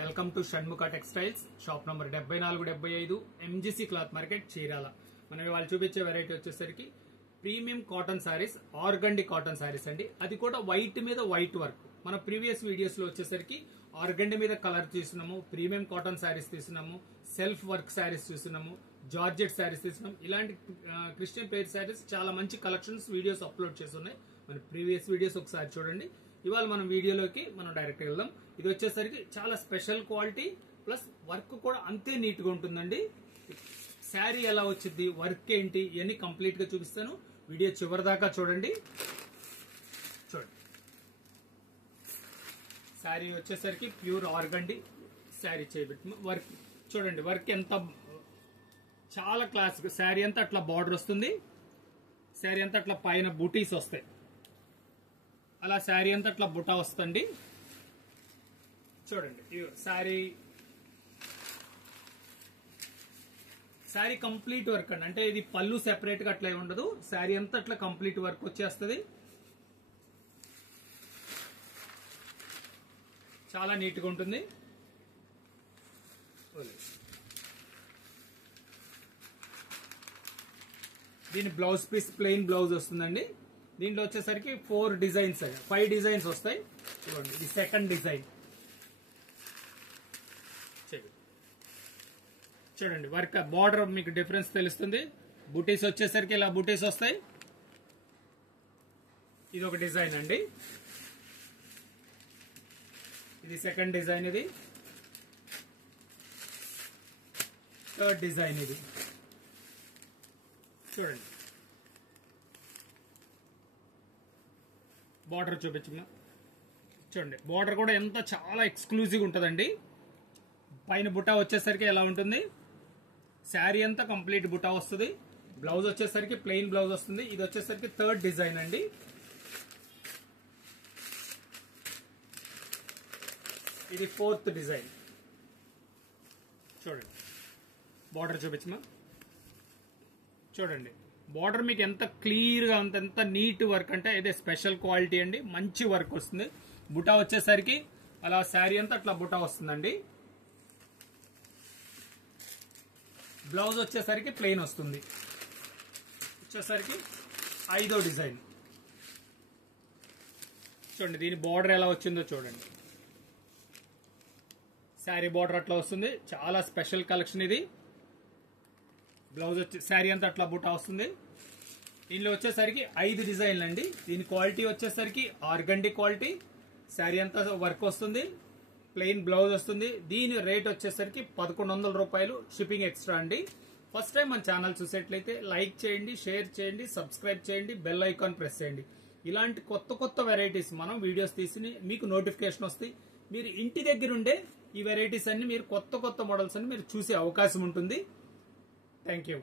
Welcome to Shanmukha textiles shop number 7475 MGC cloth market Chirala. మనం ఇవాళ చూపించే వెరైటీ వచ్చేసరికి premium cotton saris, organdie cotton saris అండి. అది కూడా వైట్ మీద వైట్ వర్క్. మన ప్రీవియస్ వీడియోస్ లో వచ్చేసరికి ఆర్గండి మీద కలర్ తీసుకున్నాము, ప్రీమియం కాటన్ సారీస్ తీసుకున్నాము, సెల్ఫ్ వర్క్ సారీస్ చూస్తున్నాము, జార్జెట్ సారీస్ తీసుకున్నాము. ఇలాంటి క్రిస్టియన్ పేర్ సారీస్ చాలా మంచి కలెక్షన్స్ వీడియోస్ అప్లోడ్ చేస్తున్నాయి. మన ప్రీవియస్ వీడియోస్ ఒకసారి చూడండి. ఇవాళ మనం వీడియోలోకి డైరెక్ట్ వెళ్దాం. ఇది వచ్చేసరికి చాలా స్పెషల్ క్వాలిటీ ప్లస్ వర్క్ కూడా అంతే నీట్ గా ఉంటుందండి. శారీ ఎలా వచ్చింది, వర్క్ ఏంటి, ఇవన్నీ కంప్లీట్ గా చూపిస్తాను. వీడియో చివరి దాకా చూడండి. శారీ వచ్చేసరికి ప్యూర్ ఆర్గండి శారీ చేయబెట్టి వర్క్ చూడండి. వర్క్ ఎంత చాలా క్లాస్. శారీ అంతా అట్లా బార్డర్ వస్తుంది, శారీ అంతా అట్లా పైన బూటీస్ వస్తాయి, అలా శారీ అంతా అట్లా బుటా వస్తుంది. చూడండి శారీ కంప్లీట్ వర్క్ అండి. అంటే ఇది పళ్ళు సెపరేట్ గా అట్లా ఉండదు, శారీ అంతా అట్లా కంప్లీట్ వర్క్ వచ్చేస్తుంది. చాలా నీట్ గా ఉంటుంది. దీని బ్లౌజ్ పీస్ ప్లెయిన్ బ్లౌజ్ వస్తుందండి. దీంట్లో వచ్చేసరికి 4 డిజైన్స్, 5 డిజైన్స్ వస్తాయి. చూడండి, ఇది సెకండ్ డిజైన్. చూడండి వర్క్ బార్డర్ మీకు డిఫరెన్స్ తెలుస్తుంది. బూటీస్ వచ్చేసరికి ఇలా బూటీస్ వస్తాయి. ఇది ఒక డిజైన్ అండి. ఇది సెకండ్ డిజైన్. ఇది థర్డ్ డిజైన్. ఇది చూడండి బార్డర్ చూపించమా. చూడండి బార్డర్ కూడా ఎంత చాలా ఎక్స్క్లూజివ్ ఉంటుందండి. పైన బుటా వచ్చేసరికి ఎలా ఉంటుంది, శారీ అంతా కంప్లీట్ బుటా వస్తుంది. బ్లౌజ్ వచ్చేసరికి ప్లెయిన్ బ్లౌజ్ వస్తుంది. ఇది వచ్చేసరికి థర్డ్ డిజైన్ అండి. ఇది ఫోర్త్ డిజైన్. చూడండి బార్డర్ చూపించమా. చూడండి బార్డర్ మీకు ఎంత క్లియర్ గా ఎంత నీట్ వర్క్, అంటే ఇదే స్పెషల్ క్వాలిటీ అండి. మంచి వర్క్ వస్తుంది. బుటా వచ్చేసరికి అలా శారీ అంతా అట్లా బుటా వస్తుందండి. బ్లౌజ్ వచ్చేసరికి ప్లెయిన్ వస్తుంది. వచ్చేసరికి 5వ డిజైన్. చూడండి దీని బార్డర్ ఎలా వచ్చిందో చూడండి. శారీ బార్డర్ అట్లా వస్తుంది. చాలా స్పెషల్ కలెక్షన్ ఇది. బ్లౌజ్ వచ్చి శారీ అంతా అట్లా బుటా వస్తుంది. దీనిలో వచ్చేసరికి 5 డిజైన్లు అండి. దీని క్వాలిటీ వచ్చేసరికి ఆర్గండి క్వాలిటీ. శారీ అంతా వర్క్ వస్తుంది, ప్లెయిన్ బ్లౌజ్ వస్తుంది. దీని రేట్ వచ్చేసరికి 1100 రూపాయలు, షిప్పింగ్ ఎక్స్ట్రా అండి. ఫస్ట్ టైం మన ఛానల్ చూసేట్లయితే లైక్ చేయండి, షేర్ చేయండి, సబ్స్క్రైబ్ చేయండి, బెల్ ఐకాన్ ప్రెస్ చేయండి. ఇలాంటి కొత్త వెరైటీస్ మనం వీడియోస్ తీసి మీకు నోటిఫికేషన్ వస్తాయి. మీరు ఇంటి దగ్గర ఉండే ఈ వెరైటీస్ అన్ని, మీరు కొత్త మోడల్స్ అన్ని మీరు చూసే అవకాశం ఉంటుంది. Thank you.